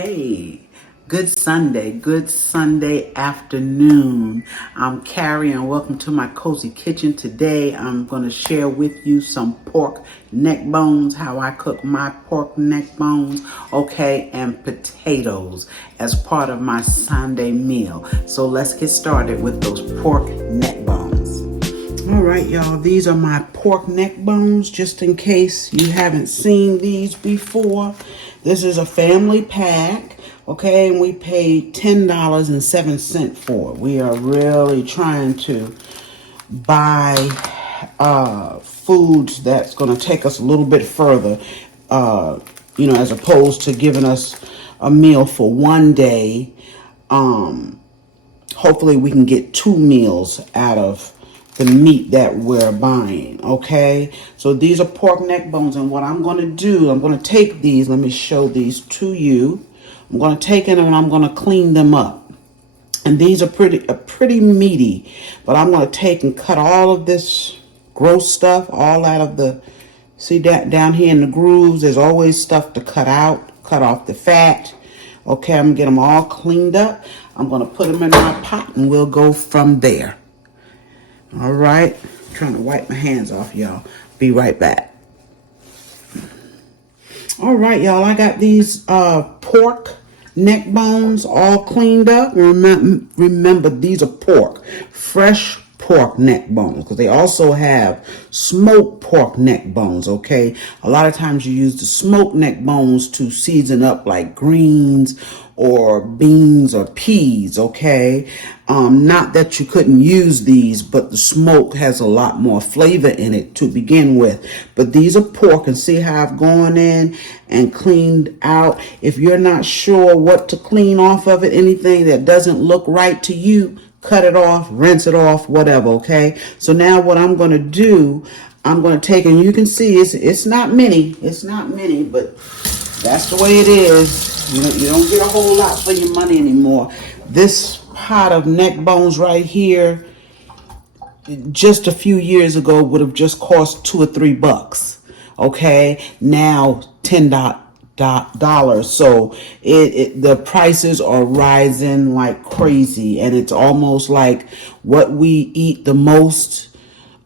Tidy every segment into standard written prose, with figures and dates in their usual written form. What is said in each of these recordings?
Hey, good Sunday afternoon. I'm Carrie and welcome to my cozy kitchen. Today I'm going to share with you some pork neck bones, how I cook my pork neck bones, okay, and potatoes as part of my Sunday meal. So let's get started with those pork neck bones. All right, y'all, these are my pork neck bones, just in case you haven't seen these before. This is a family pack, okay, and we paid $10.07 for it. We are really trying to buy foods that's going to take us a little bit further, as opposed to giving us a meal for one day. Hopefully we can get 2 meals out of the meat that we're buying, okay? So these are pork neck bones, and what I'm going to do, I'm going to take these, let me show these to you. I'm going to take them and I'm going to clean them up. And these are pretty meaty, but I'm going to take and cut all of this gross stuff all out of the, see that down here in the grooves, there's always stuff to cut out, cut off the fat. Okay, I'm going to get them all cleaned up. I'm going to put them in my pot and we'll go from there. All right, I'm trying to wipe my hands off, y'all. Be right back. All right, y'all, I got these pork neck bones all cleaned up. Remember, these are pork, fresh pork neck bones, because they also have smoked pork neck bones, okay? A lot of times you use the smoked neck bones to season up like greens or beans or peas, okay? Not that you couldn't use these, but the smoke has a lot more flavor in it to begin with. But these are pork, and see how I've gone in and cleaned out. If you're not sure what to clean off of it, anything that doesn't look right to you, cut it off, rinse it off, whatever, okay? So now what I'm going to do, I'm going to take, and you can see it's not many, but that's the way it is. You don't get a whole lot for your money anymore. This pot of neck bones right here, just a few years ago, would have just cost $2 or $3. Okay, now $10. So the prices are rising like crazy, and it's almost like what we eat the most.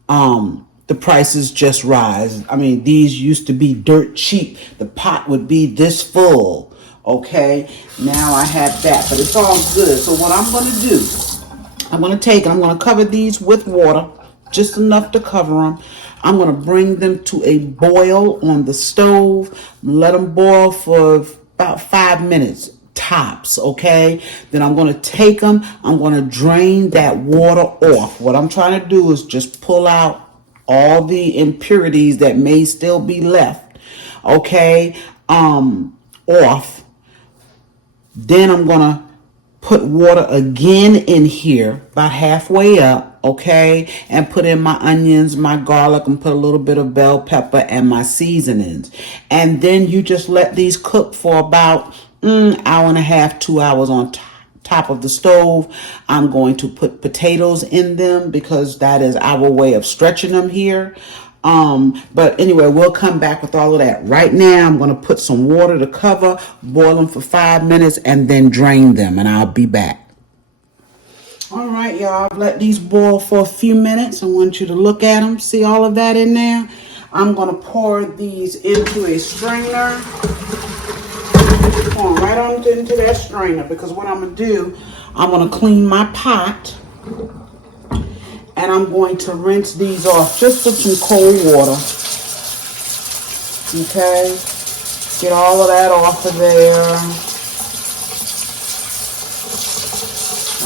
The prices just rise. I mean, these used to be dirt cheap. The pot would be this full. Okay, now I have that, but it's all good. So what I'm going to do, I'm going to cover these with water, just enough to cover them. I'm going to bring them to a boil on the stove, let them boil for about 5 minutes tops, okay? Then I'm going to take them, I'm going to drain that water off. What I'm trying to do is just pull out all the impurities that may still be left, okay, off. Then I'm going to put water again in here, about halfway up, okay, and put in my onions, my garlic, and put a little bit of bell pepper and my seasonings. And then you just let these cook for about hour and a half, 2 hours on top of the stove. I'm going to put potatoes in them because that is our way of stretching them here. But anyway, we'll come back with all of that. Right now, I'm going to put some water to cover, boil them for 5 minutes, and then drain them, and I'll be back. All right, y'all, I've let these boil for a few minutes. I want you to look at them. See all of that in there? I'm going to pour these into a strainer. Pour them right on into that strainer, because what I'm going to do, I'm going to clean my pot. And I'm going to rinse these off just with some cold water. Okay? Get all of that off of there.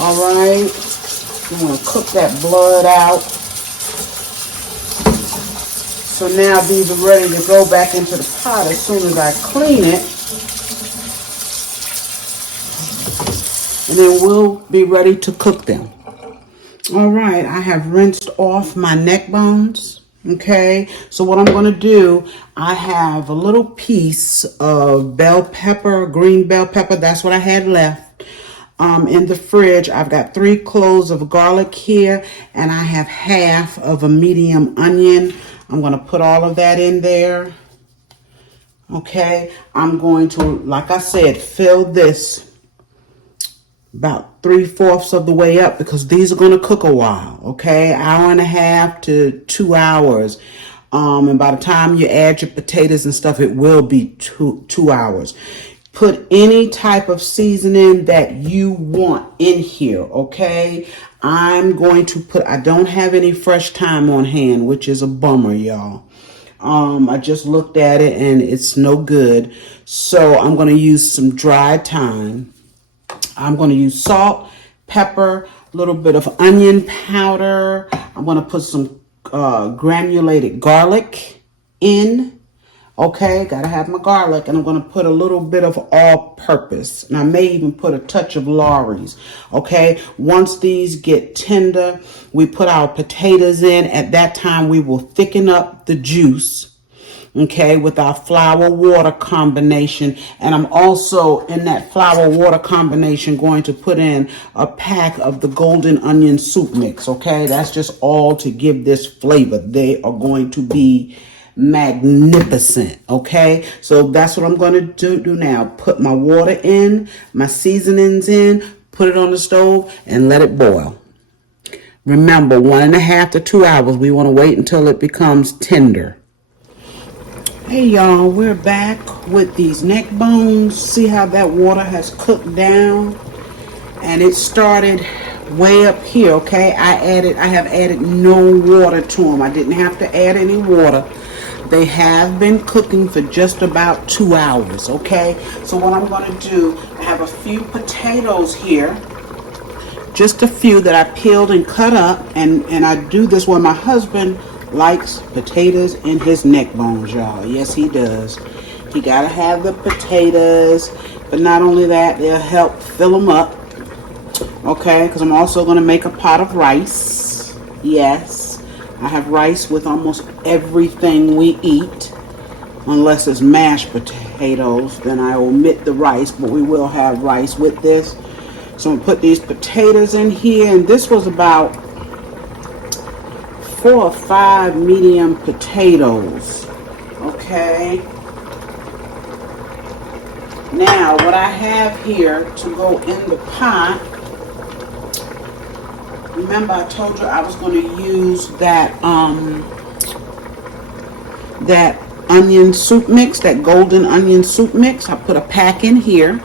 Alright? I'm going to cook that blood out. So now these are ready to go back into the pot as soon as I clean it. And then we'll be ready to cook them. All right, I have rinsed off my neck bones, okay? So what I'm going to do, I have a little piece of bell pepper, green bell pepper. That's what I had left in the fridge. I've got 3 cloves of garlic here, and I have half of a medium onion. I'm going to put all of that in there. Okay, I'm going to, like I said, fill this about 3/4 of the way up because these are going to cook a while. Okay, hour and a half to 2 hours. And by the time you add your potatoes and stuff, it will be two hours. Put any type of seasoning that you want in here. Okay, I'm going to put, I don't have any fresh thyme on hand, which is a bummer, y'all. I just looked at it and it's no good. So I'm going to use some dried thyme. I'm going to use salt, pepper, a little bit of onion powder. I'm going to put some granulated garlic in. Okay, gotta have my garlic, and I'm gonna put a little bit of all-purpose, and I may even put a touch of Lawry's. Okay, once these get tender, we put our potatoes in. At that time, we will thicken up the juice. Okay, with our flour water combination, and I'm also in that flour water combination going to put in a pack of the golden onion soup mix. Okay, that's just all to give this flavor. They are going to be magnificent. Okay, so that's what I'm going to do now. Put my water in, my seasonings in, put it on the stove, and let it boil. Remember, 1.5 to 2 hours. We want to wait until it becomes tender. Hey y'all, we're back with these neck bones. See how that water has cooked down, and it started way up here. Okay, I have added no water to them. I didn't have to add any water. They have been cooking for just about 2 hours. Okay, so what I'm going to do, I have a few potatoes here, just a few that I peeled and cut up, and I do this when my husband likes potatoes in his neck bones, y'all. Yes, he does. He gotta have the potatoes, but not only that, they'll help fill them up. Okay, because I'm also gonna make a pot of rice. Yes, I have rice with almost everything we eat, unless it's mashed potatoes. Then I omit the rice, but we will have rice with this. So I'm gonna put these potatoes in here, and this was about 4 or 5 medium potatoes. Okay. Now, what I have here to go in the pot, remember I told you I was going to use that onion soup mix, that golden onion soup mix. I put a pack in here,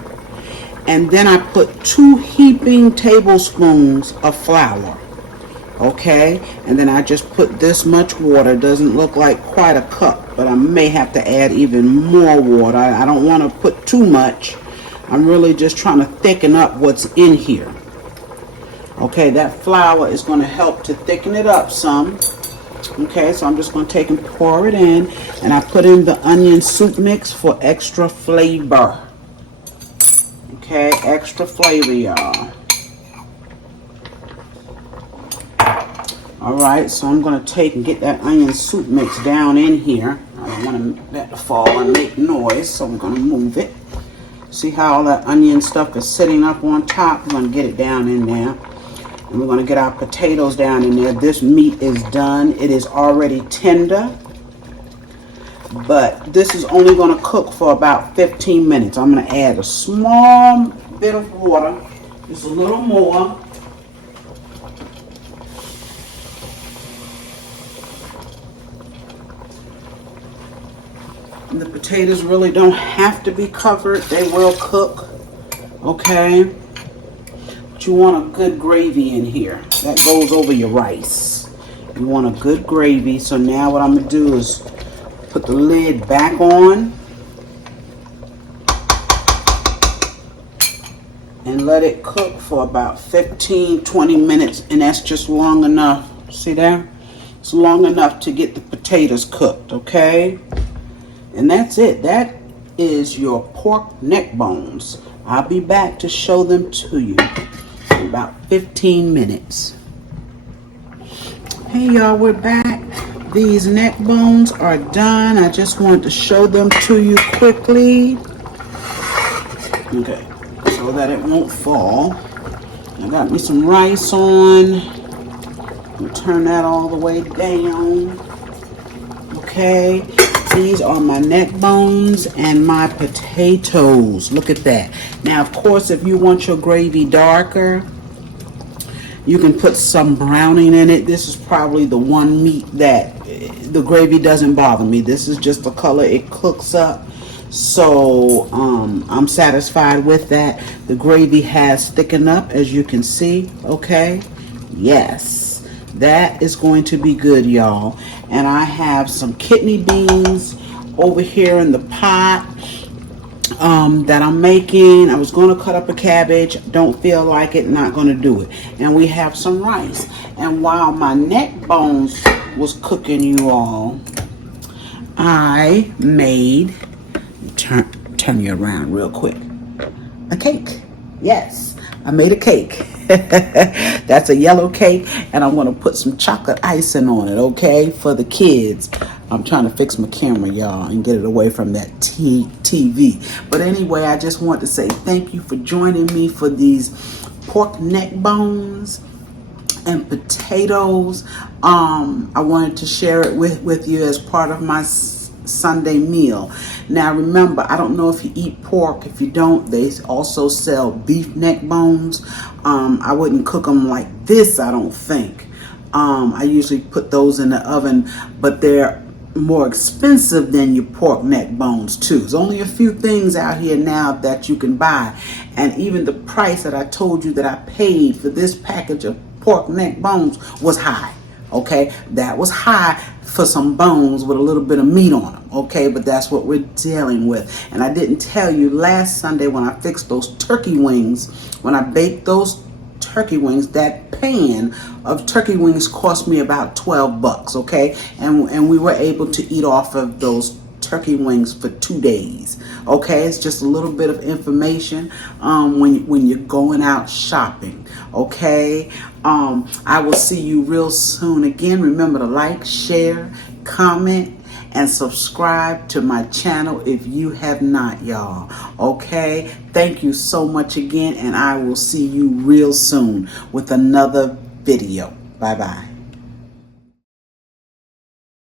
and then I put 2 heaping tablespoons of flour. Okay, and then I just put this much water. Doesn't look like quite a cup, but I may have to add even more water. I don't want to put too much. I'm really just trying to thicken up what's in here. Okay, that flour is going to help to thicken it up some. Okay, so I'm just going to take and pour it in, and I put in the onion soup mix for extra flavor. Okay, extra flavor, y'all. Alright, so I'm going to take and get that onion soup mix down in here. I don't want that to fall and make noise, so I'm going to move it. See how all that onion stuff is sitting up on top? We're going to get it down in there. And we're going to get our potatoes down in there. This meat is done. It is already tender. But this is only going to cook for about 15 minutes. I'm going to add a small bit of water, just a little more. And the potatoes really don't have to be covered. They will cook. Okay. But you want a good gravy in here. That goes over your rice. You want a good gravy. So now what I'm going to do is put the lid back on. And let it cook for about 15-20 minutes. And that's just long enough. See that? It's long enough to get the potatoes cooked. Okay. And that's it. That is your pork neck bones. I'll be back to show them to you in about 15 minutes. Hey y'all, we're back. These neck bones are done. I just wanted to show them to you quickly. Okay, so that it won't fall. I got me some rice on. I'll turn that all the way down. Okay. These are my neck bones and my potatoes. Look at that. Now, of course, if you want your gravy darker, you can put some browning in it. This is probably the one meat that the gravy doesn't bother me. This is just the color it cooks up. So I'm satisfied with that. The gravy has thickened up, as you can see. Okay. Yes. That is going to be good, y'all. And I have some kidney beans over here in the pot that I'm making. I was going to cut up a cabbage. Don't feel like it. Not going to do it. And we have some rice. And while my neck bones was cooking, you all, I made, turn you around real quick, a cake. Yes, I made a cake. That's a yellow cake, and I'm going to put some chocolate icing on it, okay, for the kids. I'm trying to fix my camera, y'all, and get it away from that TV. But anyway, I just want to say thank you for joining me for these pork neck bones and potatoes. I wanted to share it with you as part of my Sunday meal. Now remember, I don't know if you eat pork. If you don't, they also sell beef neck bones. I wouldn't cook them like this, I don't think. I usually put those in the oven, but they're more expensive than your pork neck bones too. There's only a few things out here now that you can buy, and even the price that I told you that I paid for this package of pork neck bones was high. Okay, that was high for some bones with a little bit of meat on them. Okay, but that's what we're dealing with. And I didn't tell you last Sunday when I fixed those turkey wings, when I baked those turkey wings, that pan of turkey wings cost me about 12 bucks. Okay, and we were able to eat off of those turkey wings for 2 days. Okay, it's just a little bit of information when you're going out shopping. Okay, I will see you real soon. Again, remember to like, share, comment, and subscribe to my channel if you have not, y'all. Okay, thank you so much again, and I will see you real soon with another video. Bye bye.